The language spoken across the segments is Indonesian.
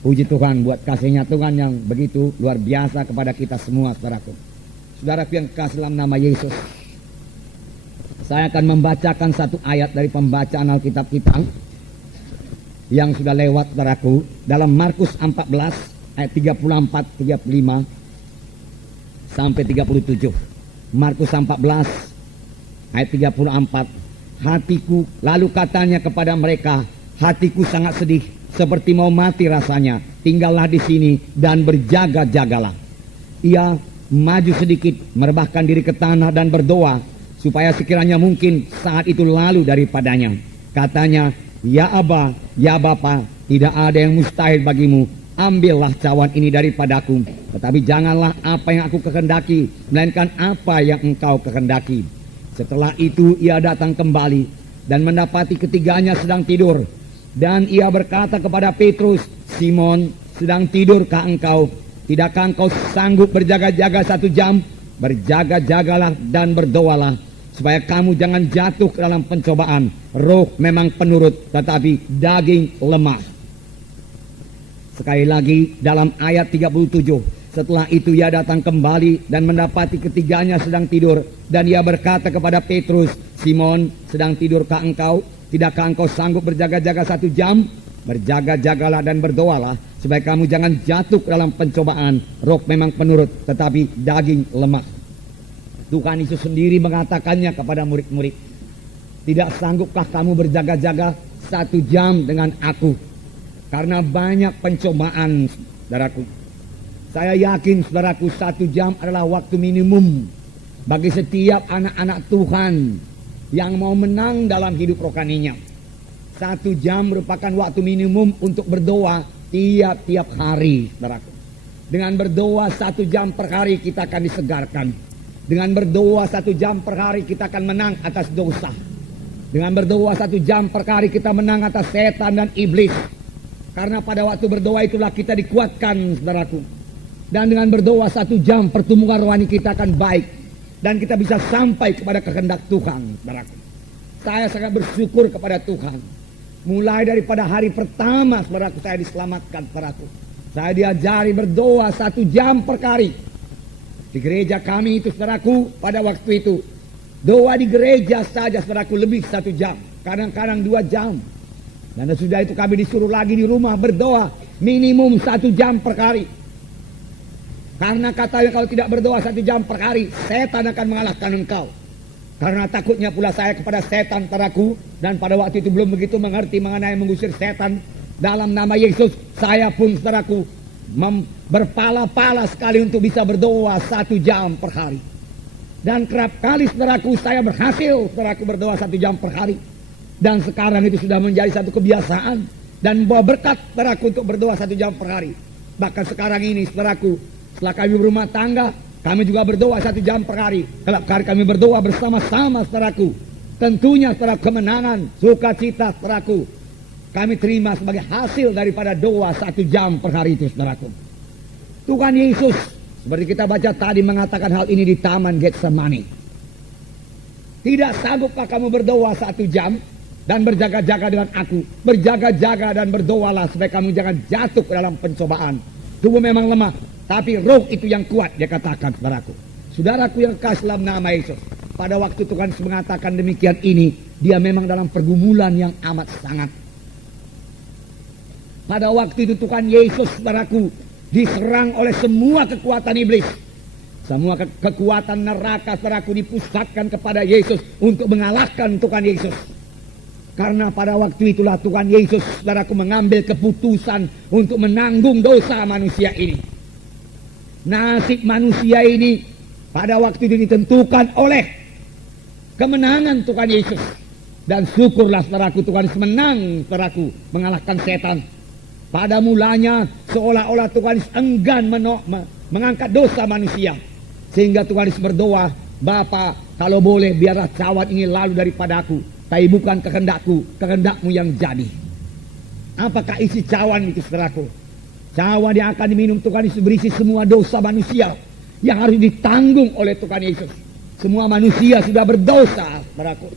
Puji Tuhan buat kasihnya Tuhan yang begitu luar biasa kepada kita semua, saudaraku. Saudaraku yang kasih dalam nama Yesus, saya akan membacakan satu ayat dari pembacaan Alkitab kita yang sudah lewat, saudaraku, dalam Markus 14 ayat 34, 35 sampai 37. Markus 14 ayat 34. Hatiku, lalu katanya kepada mereka, hatiku sangat sedih, seperti mau mati rasanya. Tinggallah di sini dan berjaga-jagalah. Ia maju sedikit, merebahkan diri ke tanah dan berdoa, supaya sekiranya mungkin saat itu lalu daripadanya. Katanya, ya Aba, ya Bapa, tidak ada yang mustahil bagimu. Ambillah cawan ini daripadaku, tetapi janganlah apa yang aku kehendaki, melainkan apa yang engkau kehendaki. Setelah itu ia datang kembali dan mendapati ketiganya sedang tidur. Dan ia berkata kepada Petrus, Simon, sedang tidurkah engkau? Tidakkah engkau sanggup berjaga-jaga 1 jam? Berjaga-jagalah dan berdoalah, supaya kamu jangan jatuh ke dalam pencobaan. Roh memang penurut, tetapi daging lemah. Sekali lagi dalam ayat 37. Setelah itu ia datang kembali dan mendapati ketiganya sedang tidur. Dan ia berkata kepada Petrus, Simon, sedang tidurkah engkau? Tidakkah engkau sanggup berjaga-jaga 1 jam? Berjaga-jagalah dan berdoalah, supaya kamu jangan jatuh ke dalam pencobaan. Roh memang penurut, tetapi daging lemah. Tuhan Yesus sendiri mengatakannya kepada murid-murid, tidak sanggupkah kamu berjaga-jaga 1 jam dengan aku? Karena banyak pencobaan, saudaraku. Saya yakin, saudaraku, 1 jam adalah waktu minimum bagi setiap anak-anak Tuhan yang mau menang dalam hidup rohaninya. 1 jam merupakan waktu minimum untuk berdoa tiap-tiap hari, saudaraku. Dengan berdoa 1 jam per hari kita akan disegarkan. Dengan berdoa 1 jam per hari kita akan menang atas dosa. Dengan berdoa 1 jam per hari kita menang atas setan dan iblis. Karena pada waktu berdoa itulah kita dikuatkan, saudaraku. Dan dengan berdoa 1 jam pertumbuhan rohani kita akan baik. Dan kita bisa sampai kepada kehendak Tuhan, saudaraku. Saya sangat bersyukur kepada Tuhan. Mulai daripada hari pertama, saudaraku, saya diselamatkan, saudaraku. Saya diajari berdoa 1 jam per hari. Di gereja kami itu, saudaraku, pada waktu itu, doa di gereja saja, saudaraku, lebih 1 jam. Kadang-kadang 2 jam. Dan sudah itu kami disuruh lagi di rumah berdoa minimum 1 jam per hari. Karena katanya kalau tidak berdoa 1 jam per hari, setan akan mengalahkan engkau. Karena takutnya pula saya kepada setan, saudaraku, dan pada waktu itu belum begitu mengerti mengenai mengusir setan. Dalam nama Yesus, saya pun, saudaraku, berpala-pala sekali untuk bisa berdoa 1 jam per hari. Dan kerap kali, saudaraku, saya berhasil, saudaraku, berdoa 1 jam per hari. Dan sekarang itu sudah menjadi satu kebiasaan dan membawa berkat, saudaraku, untuk berdoa 1 jam per hari. Bahkan sekarang ini, saudaraku, setelah kami berumah tangga, kami juga berdoa 1 jam per hari. Kalau kami berdoa bersama-sama, saudaraku, tentunya, saudaraku, kemenangan, sukacita, saudaraku, kami terima sebagai hasil daripada doa 1 jam per hari itu, saudaraku. Tuhan Yesus, seperti kita baca tadi, mengatakan hal ini di Taman Getsemani. Tidak sanggupkah kamu berdoa 1 jam? Dan berjaga-jaga dengan aku. Berjaga-jaga dan berdoalah, supaya kamu jangan jatuh ke dalam pencobaan. Tubuh memang lemah, tapi roh itu yang kuat, dia katakan, saudaraku. Saudaraku yang kasih dalam nama Yesus, pada waktu Tuhan Yesus mengatakan demikian ini, dia memang dalam pergumulan yang amat sangat. Pada waktu itu Tuhan Yesus, saudaraku, diserang oleh semua kekuatan iblis. Semua kekuatan neraka, saudaraku, dipusatkan kepada Yesus untuk mengalahkan Tuhan Yesus. Karena pada waktu itulah Tuhan Yesus, saudaraku, mengambil keputusan untuk menanggung dosa manusia ini. Nasib manusia ini pada waktu itu ditentukan oleh kemenangan Tuhan Yesus. Dan syukurlah, saudaraku, Tuhan Yesus menang, saudaraku, mengalahkan setan. Pada mulanya seolah-olah Tuhan Yesus enggan mengangkat dosa manusia. Sehingga Tuhan Yesus berdoa, Bapa, kalau boleh biarlah cawan ini lalu daripadaku. Tapi bukan kehendakku, kehendakmu yang jadi. Apakah isi cawan itu, saudaraku? Cawan yang akan diminum Tuhan Yesus berisi semua dosa manusia yang harus ditanggung oleh Tuhan Yesus. Semua manusia sudah berdosa, saudaraku.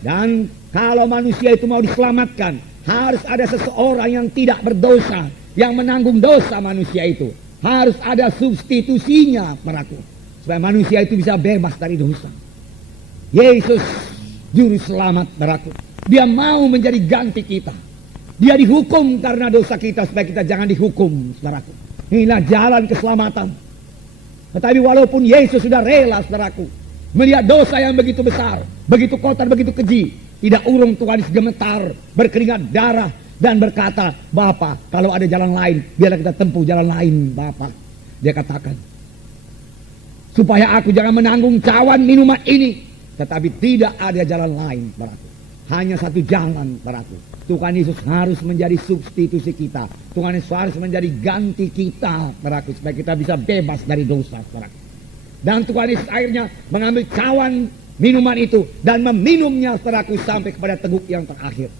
Dan kalau manusia itu mau diselamatkan, harus ada seseorang yang tidak berdosa, yang menanggung dosa manusia itu. Harus ada substitusinya, saudaraku, supaya manusia itu bisa bebas dari dosa. Yesus juru selamat, saudaraku. Dia mau menjadi ganti kita. Dia dihukum karena dosa kita supaya kita jangan dihukum, saudaraku. Inilah jalan keselamatan. Tetapi walaupun Yesus sudah rela, saudaraku, melihat dosa yang begitu besar, begitu kotor, begitu keji, tidak urung Tuhan Yesus gemetar, berkeringat darah, dan berkata, Bapa, kalau ada jalan lain, biarlah kita tempuh jalan lain, Bapa. Dia katakan, supaya aku jangan menanggung cawan minuman ini. Tetapi tidak ada jalan lain, saudaraku. Hanya satu jalan, saudaraku. Tuhan Yesus harus menjadi substitusi kita. Tuhan Yesus harus menjadi ganti kita, saudaraku, supaya kita bisa bebas dari dosa, saudaraku. Dan Tuhan Yesus akhirnya mengambil cawan minuman itu dan meminumnya, saudaraku, sampai kepada teguk yang terakhir.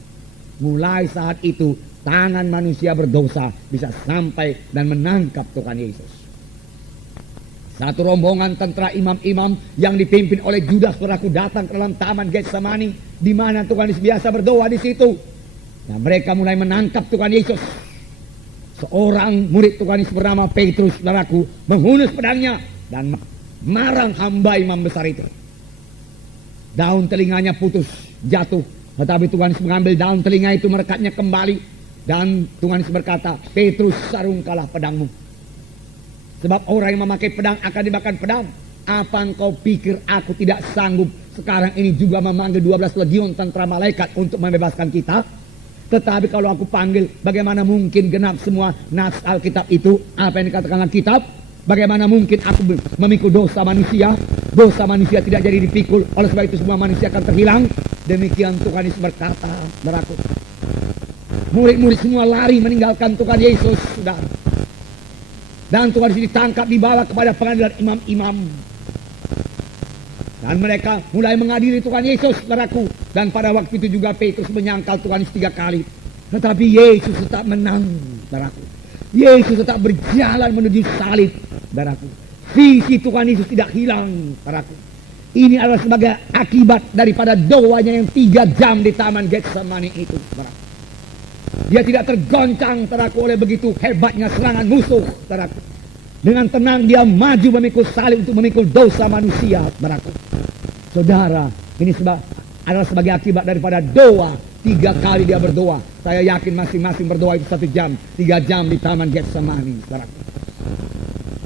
Mulai saat itu tangan manusia berdosa bisa sampai dan menangkap Tuhan Yesus. Satu rombongan tentara imam-imam yang dipimpin oleh Judas, saudaraku, datang ke dalam taman Getsemani, di mana Tuhan Yesus biasa berdoa di situ. Dan mereka mulai menangkap Tuhan Yesus. Seorang murid Tuhan Yesus bernama Petrus, saudaraku, menghunus pedangnya dan marang hamba imam besar itu. Daun telinganya putus, jatuh. Tetapi Tuhan Yesus mengambil daun telinga itu, merekatnya kembali. Dan Tuhan Yesus berkata, Petrus, sarungkanlah pedangmu. Sebab orang yang memakai pedang akan dimakan pedang. Apa engkau pikir aku tidak sanggup sekarang ini juga memanggil 12 legiun tentara malaikat untuk membebaskan kita? Tetapi kalau aku panggil, bagaimana mungkin genap semua nas Alkitab itu? Apa yang dikatakan Alkitab? Bagaimana mungkin aku memikul dosa manusia? Dosa manusia tidak jadi dipikul, oleh sebab itu semua manusia akan terhilang. Demikian Tuhan Yesus berkata, saudaraku. Murid-murid semua lari meninggalkan Tuhan Yesus, saudara. Dan Tuhan Yesus ditangkap, dibawa kepada pengadilan imam-imam. Dan mereka mulai mengadili Tuhan Yesus, saudaraku. Dan pada waktu itu juga Petrus menyangkal Tuhan Yesus 3 kali. Tetapi Yesus tetap menang, saudaraku. Yesus tetap berjalan menuju salib, saudaraku. Visi Tuhan Yesus tidak hilang, saudaraku. Ini adalah sebagai akibat daripada doanya yang 3 jam di taman Getsemani itu, saudaraku. Dia tidak tergoncang, saudaraku, oleh begitu hebatnya serangan musuh, saudaraku. Dengan tenang dia maju memikul salib untuk memikul dosa manusia, saudaraku. Saudara, ini adalah sebagai akibat daripada doa. 3 kali dia berdoa. Saya yakin masing-masing berdoa itu 1 jam. 3 jam di taman Getsemani, saudaraku.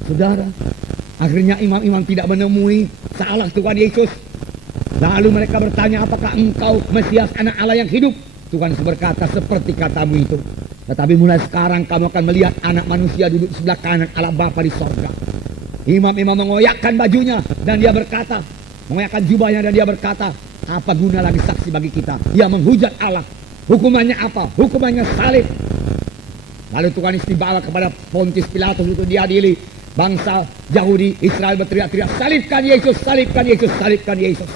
Saudara, akhirnya imam-imam tidak menemui salah Tuhan Yesus. Lalu mereka bertanya, apakah engkau Mesias, anak Allah yang hidup? Tuhan Yesus berkata, seperti katamu itu. Tetapi mulai sekarang kamu akan melihat anak manusia duduk sebelah kanan Allah Bapa di sorga. Imam-imam mengoyakkan bajunya dan dia berkata, mengoyakkan jubahnya dan dia berkata, apa guna lagi saksi bagi kita? Dia menghujat Allah. Hukumannya apa? Hukumannya salib. Lalu Tuhan Yesus dibawa kepada Pontius Pilatus untuk diadili. Bangsa Yahudi Israel berteriak-teriak, salibkan Yesus, salibkan Yesus, salibkan Yesus.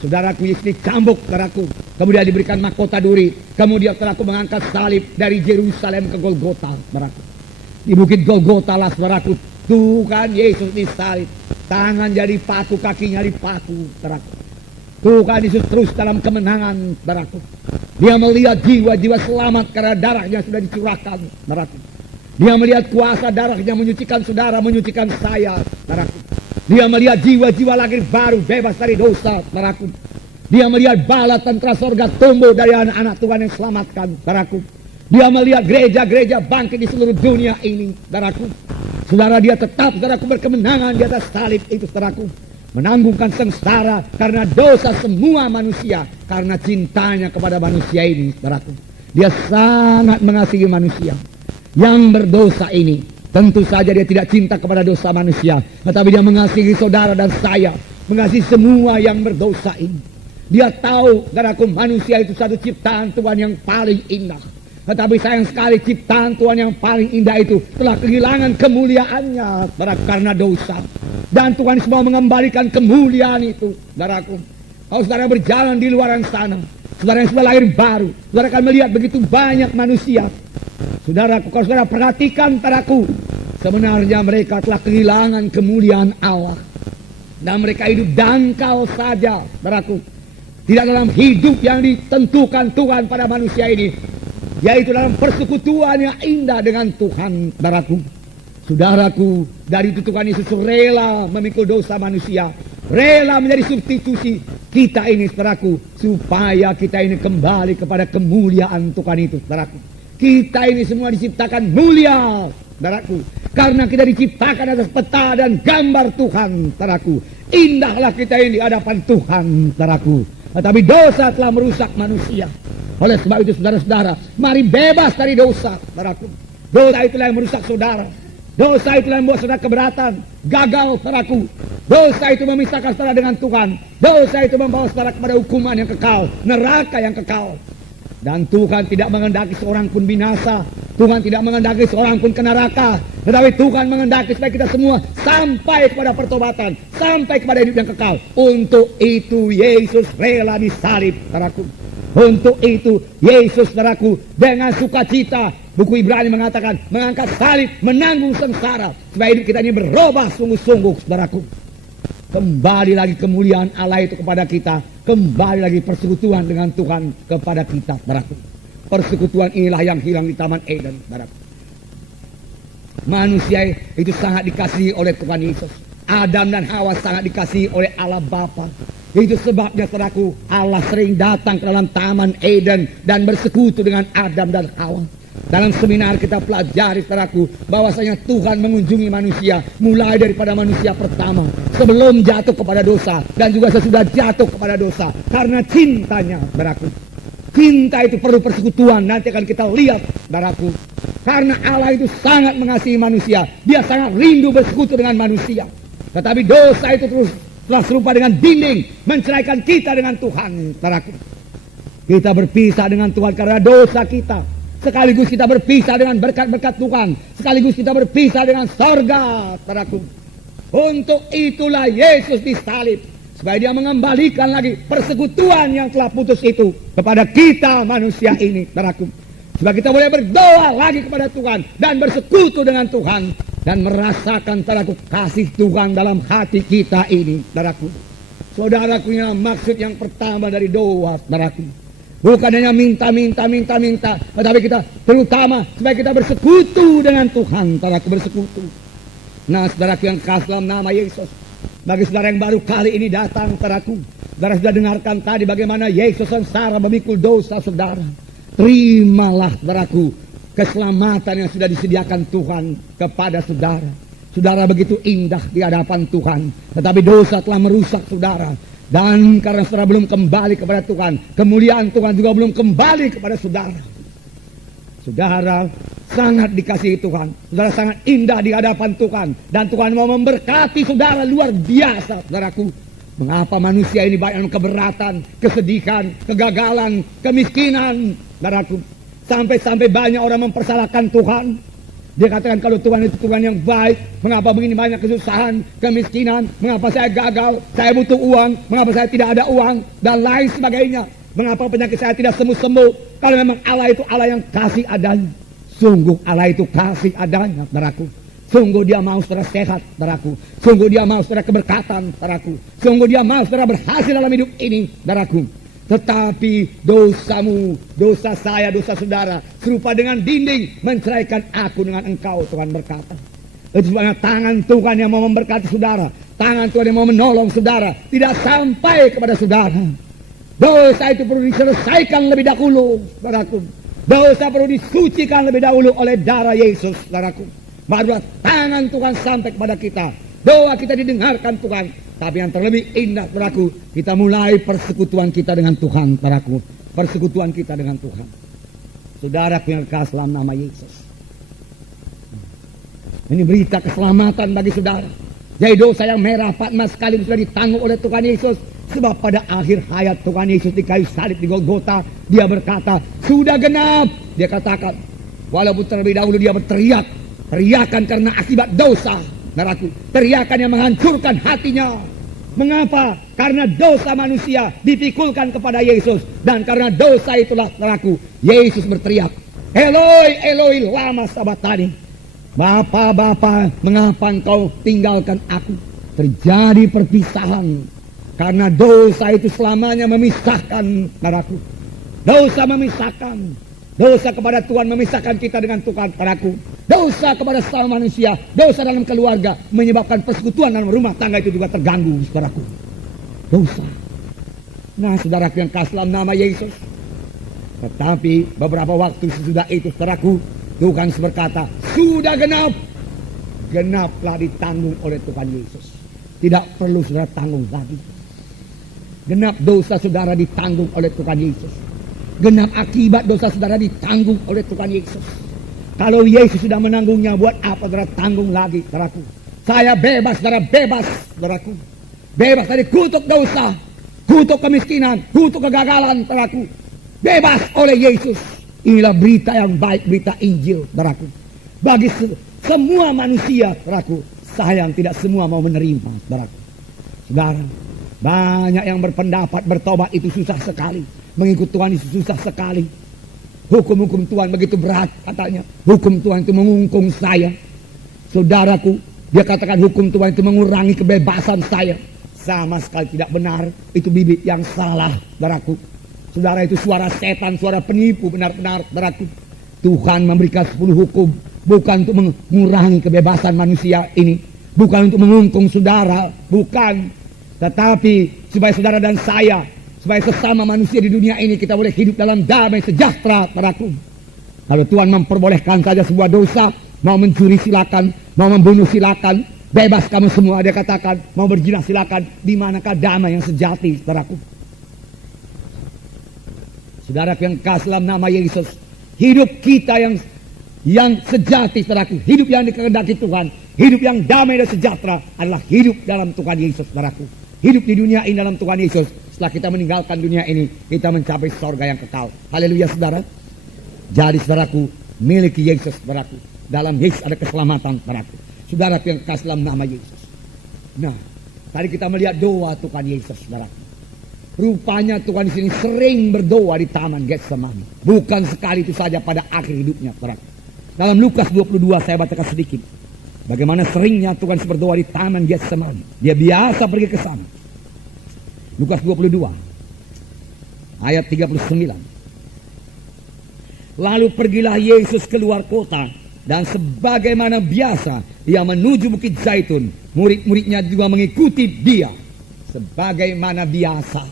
Saudaraku, Yesus dicambuk, saudaraku. Kemudian diberikan mahkota duri. Kemudian saudaraku mengangkat salib dari Yerusalem ke Golgota, saudaraku. Di bukit Golgota lah, saudaraku, Tuhan Yesus disalib. Tangan jadi paku, kakinya dipaku, saudaraku. Tuhan Yesus terus dalam kemenangan, saudaraku. Dia melihat jiwa-jiwa selamat karena darahnya sudah dicurahkan, saudaraku. Dia melihat kuasa darahnya menyucikan saudara, menyucikan saya, saudaraku. Dia melihat jiwa-jiwa lahir baru bebas dari dosa, saudaraku. Dia melihat bala tentara sorga tumbuh dari anak-anak Tuhan yang selamatkan, saudaraku. Dia melihat gereja-gereja bangkit di seluruh dunia ini, saudaraku. Saudara, dia tetap, saudaraku, berkemenangan di atas salib itu, saudaraku. Menanggungkan sengsara karena dosa semua manusia, karena cintanya kepada manusia ini, saudaraku. Dia sangat mengasihi manusia yang berdosa ini. Tentu saja dia tidak cinta kepada dosa manusia, tetapi dia mengasihi saudara dan saya, mengasihi semua yang berdosa ini. Dia tahu, saudaraku, manusia itu satu ciptaan Tuhan yang paling indah. Tetapi sayang sekali ciptaan Tuhan yang paling indah itu telah kehilangan kemuliaannya, saudara, karena dosa. Dan Tuhan semua mengembalikan kemuliaan itu, saudaraku. Kalau saudara berjalan di luar sana, saudara yang sudah lahir baru, saudara akan melihat begitu banyak manusia. Saudaraku, kalau saudara perhatikan, saudaraku, sebenarnya mereka telah kehilangan kemuliaan Allah. Dan mereka hidup dangkal saja, saudaraku. Tidak dalam hidup yang ditentukan Tuhan pada manusia ini. yaitu dalam persekutuan yang indah dengan Tuhan, saudaraku. Saudaraku, dari itu Tuhan Yesus rela memikul dosa manusia, rela menjadi substitusi kita ini, saudaraku, supaya kita ini kembali kepada kemuliaan Tuhan itu, saudaraku. Kita ini semua diciptakan mulia, saudaraku, karena kita diciptakan atas peta dan gambar Tuhan, saudaraku. Indahlah kita ini di hadapan Tuhan, saudaraku. Tetapi dosa telah merusak manusia. Oleh sebab itu, saudara-saudara, mari bebas dari dosa, saudaraku. Dosa itulah yang merusak saudara. Dosa itulah yang membuat saudara keberatan, gagal, saudaraku. Dosa itu memisahkan saudara dengan Tuhan. Dosa itu membawa saudara kepada hukuman yang kekal, neraka yang kekal. Dan Tuhan tidak menghendaki seorang pun binasa. Tuhan tidak menghendaki seorang pun ke neraka. Tetapi Tuhan menghendaki supaya kita semua sampai kepada pertobatan, sampai kepada hidup yang kekal. Untuk itu Yesus rela disalib, saudaraku. Untuk itu Yesus, saudaraku, dengan sukacita, buku Ibrani mengatakan, mengangkat salib, menanggung sengsara, supaya hidup kita ini berubah sungguh-sungguh, saudaraku. Kembali lagi kemuliaan Allah itu kepada kita, kembali lagi persekutuan dengan Tuhan kepada kita, saudaraku. Persekutuan inilah yang hilang di Taman Eden, saudaraku. Manusia itu sangat dikasihi oleh Tuhan Yesus. Adam dan Hawa sangat dikasihi oleh Allah Bapa. Itu sebabnya, saudaraku, Allah sering datang ke dalam Taman Eden dan bersekutu dengan Adam dan Hawa. Dalam seminar kita pelajari, saudaraku, bahwasanya Tuhan mengunjungi manusia mulai daripada manusia pertama, sebelum jatuh kepada dosa dan juga sesudah jatuh kepada dosa, karena cintanya, saudaraku. Cinta itu perlu persekutuan, nanti akan kita lihat, saudaraku. Karena Allah itu sangat mengasihi manusia, Dia sangat rindu bersekutu dengan manusia. Tetapi dosa itu telah serupa dengan dinding menceraikan kita dengan Tuhan, saudaraku. Kita berpisah dengan Tuhan karena dosa kita. Sekaligus kita berpisah dengan berkat-berkat Tuhan. Sekaligus kita berpisah dengan sorga, saudaraku. Untuk itulah Yesus disalib, supaya Dia mengembalikan lagi persekutuan yang telah putus itu kepada kita manusia ini, saudaraku. Supaya kita boleh berdoa lagi kepada Tuhan dan bersekutu dengan Tuhan dan merasakan, saudaraku, kasih Tuhan dalam hati kita ini, saudaraku. Saudaraku, yang maksud yang pertama dari doa, saudaraku, bukan hanya minta, tetapi kita terutama supaya kita bersekutu dengan Tuhan, saudaraku, bersekutu. Nah, saudaraku yang kasih dalam nama Yesus, bagi saudara yang baru kali ini datang, saudaraku, saudara sudah dengarkan tadi bagaimana Yesus sengsara memikul dosa saudara. Terimalah, saudaraku, keselamatan yang sudah disediakan Tuhan kepada saudara. Saudara begitu indah di hadapan Tuhan, tetapi dosa telah merusak saudara. Dan karena saudara belum kembali kepada Tuhan, kemuliaan Tuhan juga belum kembali kepada saudara. Saudara sangat dikasihi Tuhan, saudara sangat indah di hadapan Tuhan, dan Tuhan mau memberkati saudara luar biasa, saudaraku. Mengapa manusia ini banyak keberatan, kesedihan, kegagalan, kemiskinan, saudaraku. Sampai-sampai banyak orang mempersalahkan Tuhan. Dia katakan kalau Tuhan itu Tuhan yang baik, mengapa begini banyak kesusahan, kemiskinan, mengapa saya gagal, saya butuh uang, mengapa saya tidak ada uang, dan lain sebagainya. Mengapa penyakit saya tidak sembuh-sembuh? Kalau memang Allah itu Allah yang kasih adanya. Sungguh Allah itu kasih adanya, saudaraku. Sungguh Dia mau saudara sehat, saudaraku. Sungguh Dia mau saudara keberkatan, saudaraku. Sungguh Dia mau saudara berhasil dalam hidup ini, saudaraku. Tetapi dosamu, dosa saya, dosa saudara serupa dengan dinding menceraikan aku dengan engkau, Tuhan berkata. Itu sebabnya tangan Tuhan yang mau memberkati saudara, tangan Tuhan yang mau menolong saudara tidak sampai kepada saudara. Dosa itu perlu diselesaikan lebih dahulu, saudaraku. Dosa perlu disucikan lebih dahulu oleh darah Yesus, saudaraku. Barulah tangan Tuhan sampai kepada kita. Doa kita didengarkan Tuhan. Tapi yang terlebih indah, saudaraku, kita mulai persekutuan kita dengan Tuhan, saudaraku. Persekutuan kita dengan Tuhan. Saudaraku yang kasih dalam nama Yesus. Ini berita keselamatan bagi saudara. Jadi dosa yang merah patmas sekali sudah ditanggung oleh Tuhan Yesus. Sebab pada akhir hayat Tuhan Yesus di kayu salib di Golgota, Dia berkata, sudah genap. Dia katakan, walaupun terlebih dahulu Dia berteriak, teriakan karena akibat dosa, saudaraku. Teriakan yang menghancurkan hatinya. Mengapa? Karena dosa manusia dipikulkan kepada Yesus. Dan karena dosa itulah, saudaraku, Yesus berteriak, Eloi, Eloi, lama sabachthani. Bapa, Bapa, mengapa engkau tinggalkan aku? Terjadi perpisahan. Karena dosa itu selamanya memisahkan, saudaraku. Dosa memisahkan. Dosa kepada Tuhan memisahkan kita dengan Tuhan, saudaraku. Dosa kepada sesama manusia, dosa dalam keluarga menyebabkan persekutuan dalam rumah tangga itu juga terganggu, saudaraku. Dosa. Nah, saudaraku yang kasih dalam nama Yesus. Tetapi beberapa waktu sesudah itu, saudaraku, Tuhan berkata, sudah genap. Genaplah ditanggung oleh Tuhan Yesus. Tidak perlu saudara tanggung lagi. Genap dosa saudara ditanggung oleh Tuhan Yesus. Genap akibat dosa saudara ditanggung oleh Tuhan Yesus. Kalau Yesus sudah menanggungnya, buat apa saudara tanggung lagi, saudaraku? Saya bebas, saudara bebas, saudaraku. Bebas dari kutuk dosa, kutuk kemiskinan, kutuk kegagalan, saudaraku. Bebas oleh Yesus. Inilah berita yang baik, berita Injil, saudaraku. Bagi semua manusia, saudaraku. Sayang tidak semua mau menerima, saudaraku. Saudara, banyak yang berpendapat bertobat itu susah sekali. Mengikut Tuhan itu susah sekali. Hukum-hukum Tuhan begitu berat, katanya. Hukum Tuhan itu mengungkung saya. Saudaraku, dia katakan hukum Tuhan itu mengurangi kebebasan saya. Sama sekali tidak benar. Itu bibit yang salah, saudaraku. Saudara, itu suara setan, suara penipu, benar-benar, saudaraku. Tuhan memberikan 10 hukum. Bukan untuk mengurangi kebebasan manusia ini. Bukan untuk mengungkung saudara. Bukan. Tetapi supaya saudara dan saya, supaya sesama manusia di dunia ini kita boleh hidup dalam damai sejahtera, saudaraku. Kalau Tuhan memperbolehkan saja sebuah dosa, mau mencuri silakan, mau membunuh silakan, bebas kamu semua, dia katakan, mau berzina silakan. Di manakah damai yang sejati, saudaraku? Saudara yang kasih dalam nama Yesus, hidup kita yang sejati, saudaraku, hidup yang dikehendaki Tuhan, hidup yang damai dan sejahtera adalah hidup dalam Tuhan Yesus, saudaraku. Hidup di dunia ini dalam Tuhan Yesus. Setelah kita meninggalkan dunia ini, kita mencapai sorga yang kekal. Haleluya, saudara. Jadi, saudaraku, miliki Yesus, saudaraku. Dalam Yesus ada keselamatan, saudaraku. Saudara yang kasih dalam nama Yesus. Nah, tadi kita melihat doa Tuhan Yesus, saudaraku. Rupanya Tuhan di sini sering berdoa di Taman Getsemani. Bukan sekali itu saja pada akhir hidupnya, saudaraku. Dalam Lukas 22 saya bacakan sedikit. Bagaimana seringnya Tuhan berdoa di Taman Getsemani. Dia biasa pergi ke sana. Lukas 22 ayat 39. Lalu pergilah Yesus keluar kota, dan sebagaimana biasa dia menuju Bukit Zaitun. Murid-muridnya juga mengikuti dia. Sebagaimana biasa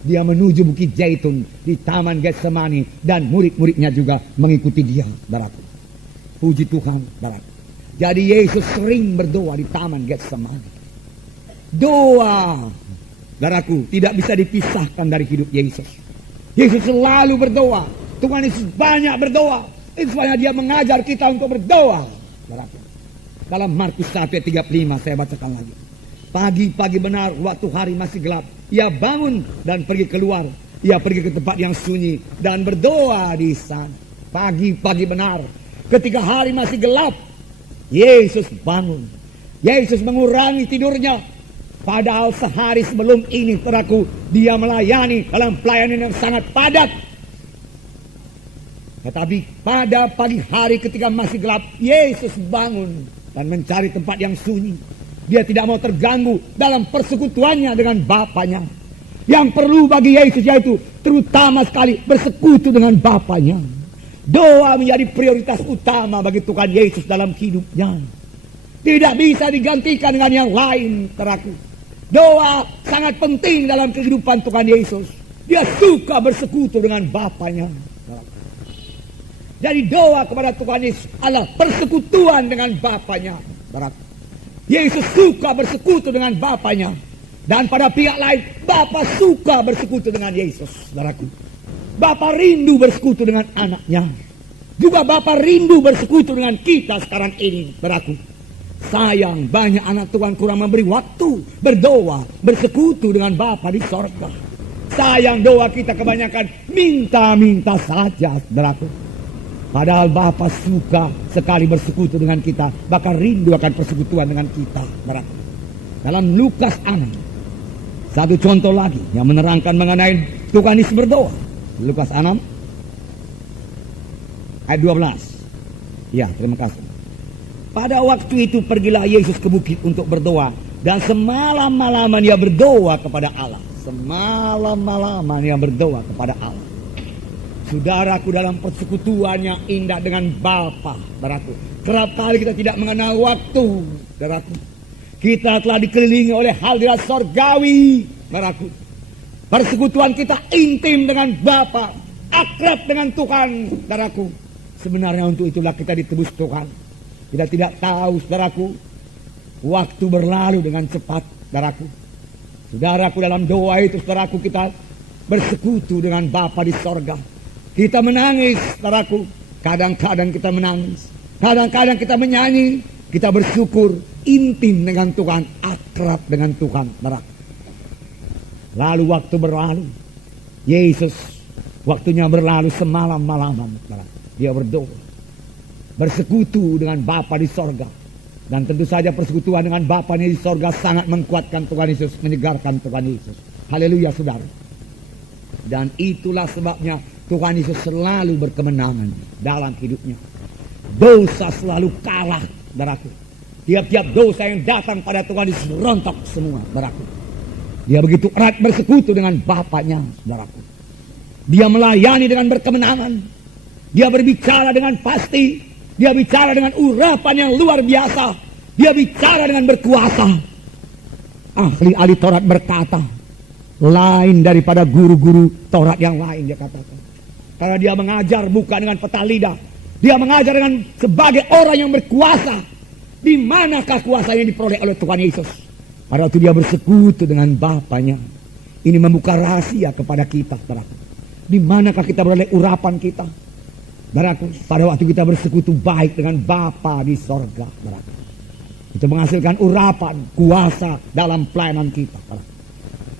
dia menuju Bukit Zaitun di Taman Getsemani, dan murid-muridnya juga mengikuti dia, saudaraku. Puji Tuhan, saudaraku. Jadi Yesus sering berdoa di Taman Getsemani. Doa, saudaraku, tidak bisa dipisahkan dari hidup Yesus. Yesus selalu berdoa. Tuhan Yesus banyak berdoa. Itu sebabnya dia mengajar kita untuk berdoa, saudaraku. Dalam Markus 1:35 saya bacakan lagi. Pagi-pagi benar, waktu hari masih gelap, ia bangun dan pergi keluar. Ia pergi ke tempat yang sunyi dan berdoa di sana. Pagi-pagi benar, ketika hari masih gelap, Yesus bangun. Yesus mengurangi tidurnya. Padahal sehari sebelum ini, saudaraku, dia melayani dalam pelayanan yang sangat padat. Tetapi pada pagi hari ketika masih gelap, Yesus bangun dan mencari tempat yang sunyi. Dia tidak mau terganggu dalam persekutuannya dengan Bapanya. Yang perlu bagi Yesus yaitu terutama sekali bersekutu dengan Bapanya. Doa menjadi prioritas utama bagi Tuhan Yesus dalam hidupnya. Tidak bisa digantikan dengan yang lain, saudaraku. Doa sangat penting dalam kehidupan Tuhan Yesus. Dia suka bersekutu dengan Bapanya. Jadi doa kepada Tuhan Yesus adalah persekutuan dengan Bapanya, saudaraku. Yesus suka bersekutu dengan Bapanya. Dan pada pihak lain, Bapa suka bersekutu dengan Yesus, saudaraku. Bapa rindu bersekutu dengan anaknya. Juga Bapa rindu bersekutu dengan kita sekarang ini, saudaraku. Sayang, banyak anak Tuhan kurang memberi waktu berdoa, bersekutu dengan Bapa di sorga. Sayang, doa kita kebanyakan minta-minta saja, saudaraku. Padahal Bapa suka sekali bersekutu dengan kita, bahkan rindu akan persekutuan dengan kita, saudaraku. Dalam Lukas 6, satu contoh lagi yang menerangkan mengenai Tuhan Yesus berdoa. Lukas 6 ayat 12. Ya, terima kasih. Pada waktu itu pergilah Yesus ke bukit untuk berdoa, dan semalam-malaman dia berdoa kepada Allah. Semalam-malaman dia berdoa kepada Allah. Saudaraku, dalam persekutuan yang indah dengan Bapa, saudaraku. Kerap kali kita tidak mengenal waktu, saudaraku. Kita telah dikelilingi oleh hadirat sorgawi, saudaraku. Persekutuan kita intim dengan Bapa, akrab dengan Tuhan, saudaraku. Sebenarnya untuk itulah kita ditebus Tuhan. Kita tidak tahu, saudaraku, waktu berlalu dengan cepat, saudaraku. Saudaraku, dalam doa itu, saudaraku, kita bersekutu dengan Bapa di sorga. Kita menangis, saudaraku. Kadang-kadang kita menangis. Kadang-kadang kita menyanyi. Kita bersyukur, intim dengan Tuhan, akrab dengan Tuhan, saudaraku. Lalu waktu berlalu. Yesus, waktunya berlalu semalam-malaman, saudaraku. Dia berdoa. Bersekutu dengan Bapa di sorga. Dan tentu saja persekutuan dengan Bapanya di sorga sangat menguatkan Tuhan Yesus, menyegarkan Tuhan Yesus. Haleluya, saudara. Dan itulah sebabnya Tuhan Yesus selalu berkemenangan dalam hidupnya. Dosa selalu kalah, saudaraku. Tiap-tiap dosa yang datang pada Tuhan Yesus rontok semua, saudaraku. Dia begitu erat bersekutu dengan Bapanya, saudaraku. Dia melayani dengan berkemenangan. Dia berbicara dengan pasti. Dia bicara dengan urapan yang luar biasa. Dia bicara dengan berkuasa. Ahli-ahli Taurat berkata, lain daripada guru-guru Taurat yang lain, dia katakan. Karena dia mengajar bukan dengan peta lidah. Dia mengajar dengan sebagai orang yang berkuasa. Di manakah kuasa yang diperoleh oleh Tuhan Yesus? Pada waktu dia bersekutu dengan Bapanya. Ini membuka rahasia kepada kita, saudaraku. Di manakah kita beroleh urapan kita? Saudaraku, pada waktu kita bersekutu baik dengan Bapa di sorga, saudaraku. Itu menghasilkan urapan, kuasa dalam pelayanan kita, saudaraku.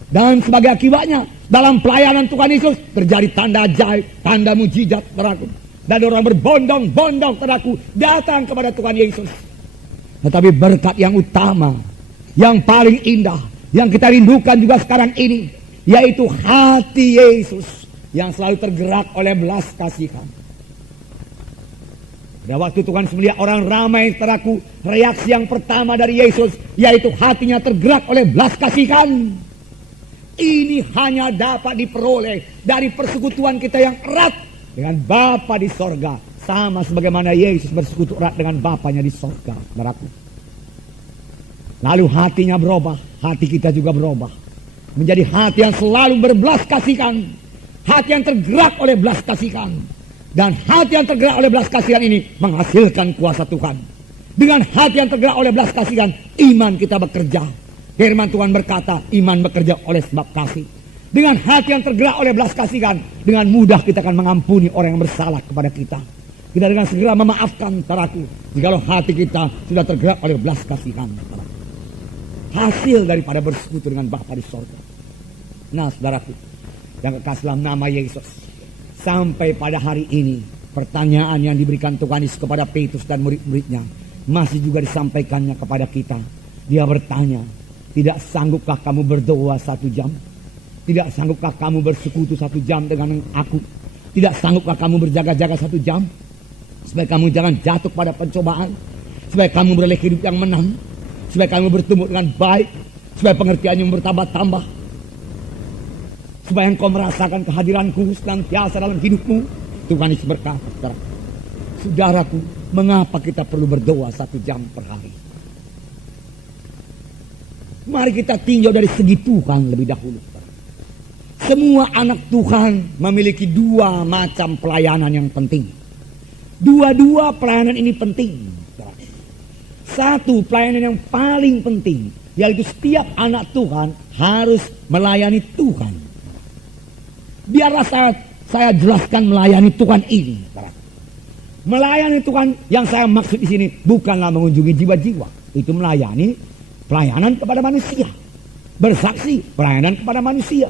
Dan sebagai akibatnya, dalam pelayanan Tuhan Yesus terjadi tanda ajaib, tanda mujizat, saudaraku. Dan orang berbondong-bondong, saudaraku, datang kepada Tuhan Yesus. Tetapi berkat yang utama, yang paling indah, yang kita rindukan juga sekarang ini, yaitu hati Yesus yang selalu tergerak oleh belas kasihan. Dan waktu Tuhan sembelih orang ramai, saudaraku, reaksi yang pertama dari Yesus, yaitu hatinya tergerak oleh belas kasihan. Ini hanya dapat diperoleh dari persekutuan kita yang erat dengan Bapa di sorga. Sama sebagaimana Yesus bersekutu erat dengan Bapanya di sorga, saudaraku. Lalu hatinya berubah, hati kita juga berubah. Menjadi hati yang selalu berbelas kasihan. Hati yang tergerak oleh belas kasihan. Dan hati yang tergerak oleh belas kasihan ini menghasilkan kuasa Tuhan. Dengan hati yang tergerak oleh belas kasihan, iman kita bekerja. Firman Tuhan berkata, iman bekerja oleh sebab kasih. Dengan hati yang tergerak oleh belas kasihan, dengan mudah kita akan mengampuni orang yang bersalah kepada kita. Kita dengan segera memaafkan, saudaraku, jikalau hati kita sudah tergerak oleh belas kasihan. Hasil daripada bersekutu dengan Bapa di sorga. Nah, saudaraku, yang kekasih dalam nama Yesus, sampai pada hari ini, pertanyaan yang diberikan Tuhan Yesus kepada Petrus dan murid-muridnya masih juga disampaikannya kepada kita. Dia bertanya, tidak sanggupkah kamu berdoa 1 jam? Tidak sanggupkah kamu bersekutu 1 jam dengan aku? Tidak sanggupkah kamu berjaga-jaga 1 jam? Supaya kamu jangan jatuh pada pencobaan. Supaya kamu beroleh hidup yang menang. Supaya kamu bertumbuh dengan baik. Supaya pengertiannya bertambah-tambah. Supaya engkau merasakan kehadiranku senantiasa dalam hidupmu. Tuhan Yesus berkata, saudaraku, mengapa kita perlu berdoa 1 jam per hari? Mari kita tinjau dari segi Tuhan lebih dahulu. Semua anak Tuhan memiliki 2 macam pelayanan yang penting. Dua-dua pelayanan ini penting. Satu pelayanan yang paling penting, yaitu setiap anak Tuhan harus melayani Tuhan. Biarlah saya jelaskan melayani Tuhan ini. Melayani Tuhan yang saya maksud di sini bukanlah mengunjungi jiwa-jiwa. Itu melayani pelayanan kepada manusia. Bersaksi pelayanan kepada manusia.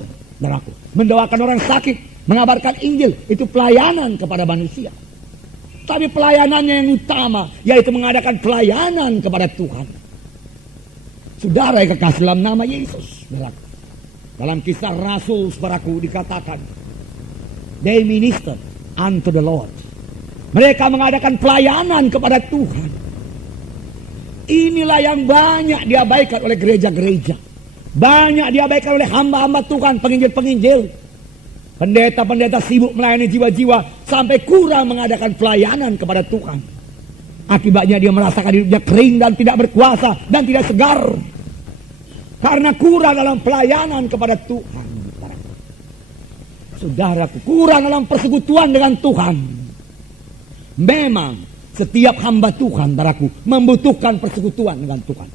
Mendoakan orang sakit, mengabarkan Injil, itu pelayanan kepada manusia. Tapi pelayanannya yang utama, yaitu mengadakan pelayanan kepada Tuhan. Saudara yang kekasih dalam nama Yesus, dalam kisah Rasul, saudaraku, dikatakan, they minister unto the Lord. Mereka mengadakan pelayanan kepada Tuhan. Inilah yang banyak diabaikan oleh gereja-gereja. Banyak diabaikan oleh hamba-hamba Tuhan, penginjil-penginjil. Pendeta-pendeta sibuk melayani jiwa-jiwa sampai kurang mengadakan pelayanan kepada Tuhan. Akibatnya dia merasakan hidupnya kering dan tidak berkuasa dan tidak segar. Karena kurang dalam pelayanan kepada Tuhan. Saudaraku, kurang dalam persekutuan dengan Tuhan. Memang setiap hamba Tuhan, saudaraku, membutuhkan persekutuan dengan Tuhan.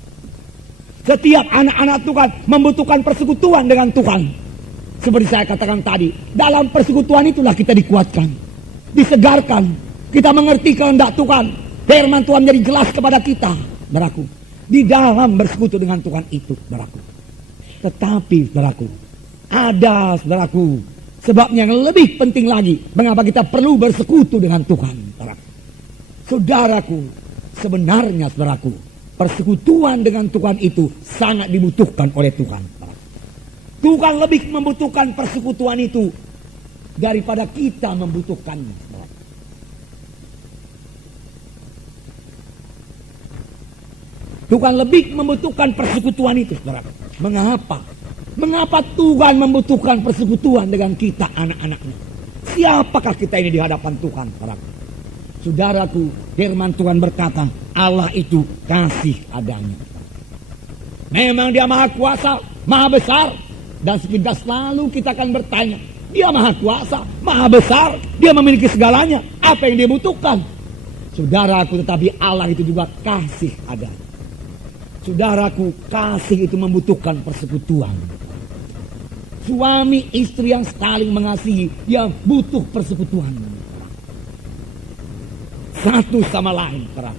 Setiap anak-anak Tuhan membutuhkan persekutuan dengan Tuhan. Seperti saya katakan tadi, dalam persekutuan itulah kita dikuatkan, disegarkan, kita mengerti kehendak Tuhan. Firman Tuhan menjadi jelas kepada kita, saudaraku. Di dalam bersekutu dengan Tuhan itu, saudaraku. Tetapi, saudaraku, ada, saudaraku, sebab yang lebih penting lagi, mengapa kita perlu bersekutu dengan Tuhan, saudaraku. Saudaraku, sebenarnya, saudaraku, persekutuan dengan Tuhan itu sangat dibutuhkan oleh Tuhan. Tuhan lebih membutuhkan persekutuan itu daripada kita membutuhkannya. Tuhan lebih membutuhkan persekutuan itu, saudara. Mengapa? Mengapa Tuhan membutuhkan persekutuan dengan kita, anak-anaknya? Siapakah kita ini di hadapan Tuhan, saudara? Saudaraku, firman Tuhan berkata, Allah itu kasih adanya. Memang dia maha kuasa, maha besar. Dan sekitar selalu kita akan bertanya, dia maha kuasa, maha besar, dia memiliki segalanya, apa yang dia butuhkan? Saudaraku, tetapi Allah itu juga kasih adanya. Saudaraku, kasih itu membutuhkan persekutuan. Suami istri yang saling mengasihi, dia butuh persekutuan. Satu sama lain, saudara.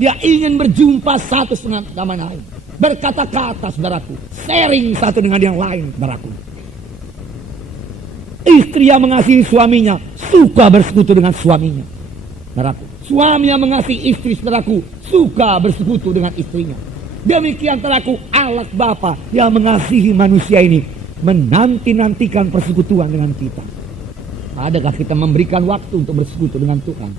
Dia ingin berjumpa satu sama lain. Berkata-kata, saudaraku. Sharing satu dengan yang lain, saudaraku. Istri yang mengasihi suaminya, suka bersekutu dengan suaminya, saudaraku. Suami yang mengasihi istri, saudaraku, suka bersekutu dengan istrinya. Demikian, saudaraku, Allah Bapa yang mengasihi manusia ini, menanti-nantikan persekutuan dengan kita. Adakah kita memberikan waktu untuk bersekutu dengan Tuhan?